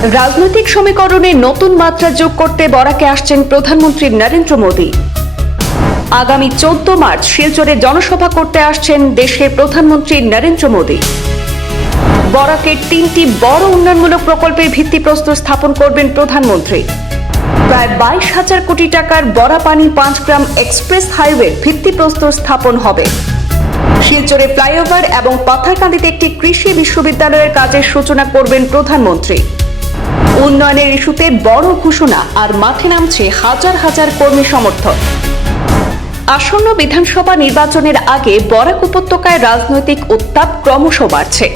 রাজনৈতিক সমীকরণে নতুন মাত্রা যোগ করতে বরাকে আসছেন প্রধানমন্ত্রী নরেন্দ্র মোদী। আগামী 14 মার্চ শিলচরে জনসভা করতে আসছেন দেশের প্রধানমন্ত্রী নরেন্দ্র মোদী। বরাকের 3টি বড় উন্নয়নমূলক প্রকল্পের ভিত্তিপ্রস্তর স্থাপন করবেন প্রধানমন্ত্রী। প্রায় 22,000 কোটি টাকার বরাপানি 5 গ্রাম এক্সপ্রেস হাইওয়ের ভিত্তিপ্রস্তর স্থাপন হবে। শিলচরে ফ্লাইওভার এবং পাথারকান্দিতে একটি কৃষি বিশ্ববিদ্যালয়ের কাজের সূচনা করবেন প্রধানমন্ত্রী। উন্নয়নের ইস্যুতে বড় ঘোষণা আর মাঠে নামছে হাজার হাজার কর্মী সমর্থক। আসন্ন বিধানসভা নির্বাচনের আগে বরাক উপত্যকায় রাজনৈতিক উত্তাপ ক্রমশ বাড়ছে।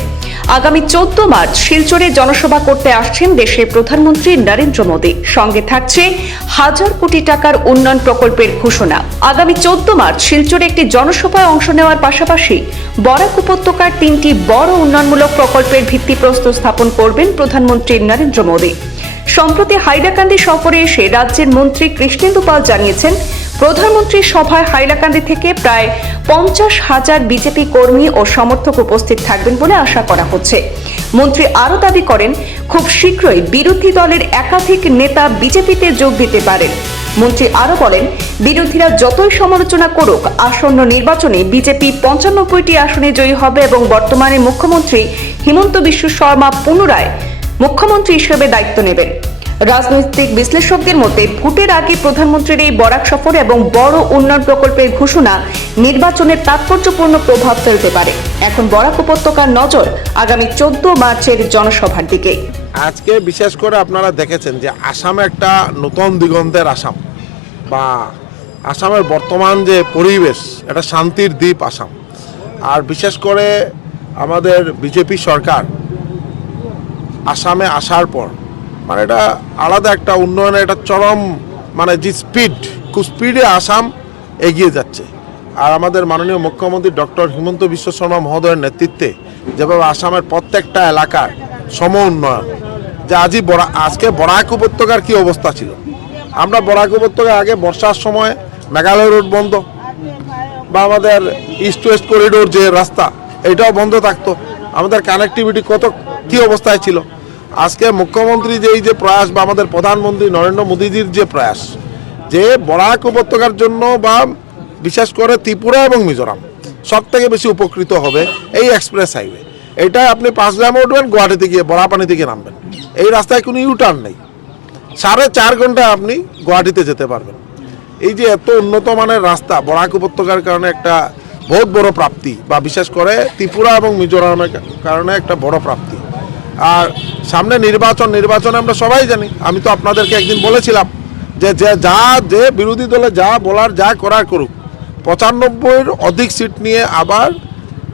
আগামী 14 মার্চ শিলচরে জনসভা করতে আসছেন দেশের প্রধানমন্ত্রী নরেন্দ্র মোদী। সঙ্গে থাকছে হাজার কোটি টাকার উন্নয়ন প্রকল্পের ঘোষণা। আগামী 14 মার্চ শিলচরে একটি জনসভায় অংশ নেওয়ার পাশাপাশি বরাক উপত্যকার 3টি বড় উন্নয়নমূলক প্রকল্পের ভিত্তিপ্রস্তর স্থাপন করবেন প্রধানমন্ত্রী নরেন্দ্র মোদী। সম্প্রতি হাইলাকান্দি সফরে এসে রাজ্যের মন্ত্রী কৃষ্ণেন্দু পাল জানিয়েছেন, প্রধানমন্ত্রীর সভায় হাইলাকান্দি থেকে প্রায় 50,000 বিজেপি কর্মী ও সমর্থক উপস্থিত থাকবেন বলে আশা করা হচ্ছে। মন্ত্রী আরও দাবি করেন, খুব শীঘ্রই বিরোধী দলের একাধিক নেতা বিজেপিতে যোগ দিতে পারেন। মন্ত্রী আরও বলেন, বিরোধীরা যতই সমালোচনা করুক, আসন্ন নির্বাচনে বিজেপি 95টি আসনে জয়ী হবে এবং বর্তমানে মুখ্যমন্ত্রী হিমন্ত বিশ্ব শর্মা পুনরায় মুখ্যমন্ত্রী হিসেবে দায়িত্ব নেবেন। রাজনৈতিক বিশ্লেষকদের মতে ভোটের আগে প্রধানমন্ত্রীর এই বরাক সফর এবং বড় উন্নয়ন প্রকল্পের ঘোষণা নির্বাচনের তাৎপর্যপূর্ণ প্রভাব ফেলতে পারে। এখন বরাক উপত্যকার নজর আগামী 14 মার্চের জনসভার দিকে। আজকে বিশেষ করে আপনারা দেখেছেন যে আসামে একটা নতুন দিগন্তের আসাম বা আসামের বর্তমান যে পরিবেশ, এটা শান্তির দ্বীপ আসাম। আর বিশেষ করে আমাদের বিজেপি সরকার আসামে আসার পর মানে এটা আলাদা একটা উন্নয়নের একটা চরম যে স্পিড, খুব স্পিডে আসাম এগিয়ে যাচ্ছে। আর আমাদের মাননীয় মুখ্যমন্ত্রী ডক্টর হিমন্ত বিশ্ব শর্মা মহোদয়ের নেতৃত্বে যেভাবে আসামের প্রত্যেকটা এলাকার সম উন্নয়ন, যে আজকে বরাক উপত্যকার কী অবস্থা ছিল। আমরা বরাক উপত্যকায় আগে বর্ষার সময় মেঘালয় রোড বন্ধ বা আমাদের ইস্ট ওয়েস্ট করিডোর যে রাস্তা এটাও বন্ধ থাকতো। আমাদের কানেক্টিভিটি কী অবস্থায় ছিল। আজকে মুখ্যমন্ত্রী যে এই যে প্রয়াস বা আমাদের প্রধানমন্ত্রী নরেন্দ্র মোদীজির যে প্রয়াস, যে বরাক উপত্যকার জন্য বা বিশেষ করে ত্রিপুরা এবং মিজোরাম সব থেকে বেশি উপকৃত হবে এই এক্সপ্রেস হাইওয়ে। এটা আপনি 5 গ্রামে উঠবেন, গুয়াহাটিতে গিয়ে বরাপানি থেকে নামবেন। এই রাস্তায় কোনো ইউটার্ন নেই, 4.5 ঘন্টায় আপনি গুয়াহাটিতে যেতে পারবেন। এই যে এত উন্নত মানের রাস্তা বরাক উপত্যকার কারণে একটা বহুত বড় প্রাপ্তি, বা বিশেষ করে ত্রিপুরা এবং মিজোরামের কারণে একটা বড় প্রাপ্তি। আর সামনে নির্বাচনে আমরা সবাই জানি, আমি তো আপনাদেরকে একদিন বলেছিলাম যে বিরোধী দলে যা বলার যা করার করুক, 95-এর অধিক সিট নিয়ে আবার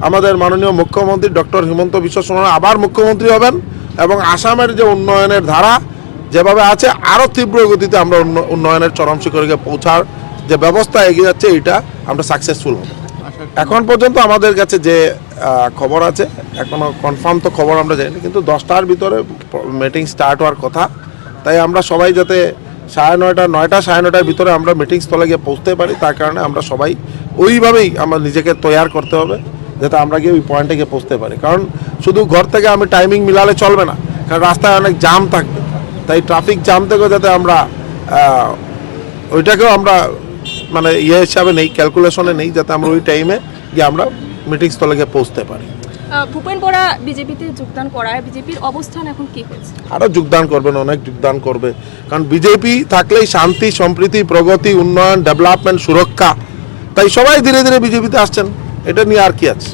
আমাদের মাননীয় মুখ্যমন্ত্রী ডক্টর হিমন্ত বিশ্ব শর্মা আবার মুখ্যমন্ত্রী হবেন এবং আসামের যে উন্নয়নের ধারা যেভাবে আছে আরও তীব্র গতিতে আমরা উন্নয়নের চরম শিখরে পৌঁছার যে ব্যবস্থা এগিয়ে যাচ্ছে, এটা আমরা সাকসেসফুল হব। এখন পর্যন্ত আমাদের কাছে যে খবর আছে, এখনো কনফার্ম তো খবর আমরা জানি না, কিন্তু 10টার ভিতরে মিটিং স্টার্ট হওয়ার কথা। তাই আমরা সবাই যাতে 9:30-9:30 ভিতরে আমরা মিটিং স্থলে গিয়ে পৌঁছতে পারি, তার কারণে আমরা সবাই ওইভাবেই আমরা নিজেকে তৈয়ার করতে হবে যাতে আমরা গিয়ে ওই পয়েন্টে গিয়ে পৌঁছতে পারি। কারণ শুধু ঘর থেকে আমি টাইমিং মিলালে চলবে না, কারণ রাস্তায় অনেক জ্যাম থাকবে। তাই ট্রাফিক জ্যাম থেকেও যাতে আমরা ওইটাকেও আমরা হিসাবে নেই, ক্যালকুলেশনে নেই, যাতে আমরা ওই টাইমে গিয়ে আমরা মিটিং স্থলে গিয়ে পৌঁছতে পারি। ভূপেন বরা বিজেপিতে যোগদান করায় বিজেপির অবস্থান এখন কি হয়েছে? আরও যোগদান করবেন, অনেক যোগদান করবে। কারণ বিজেপি থাকলেই শান্তি, সম্প্রীতি, প্রগতি, উন্নয়ন, ডেভেলপমেন্ট, সুরক্ষা। তাই সবাই ধীরে ধীরে বিজেপিতে আসছেন, এটা নিয়ে আর কি আছে।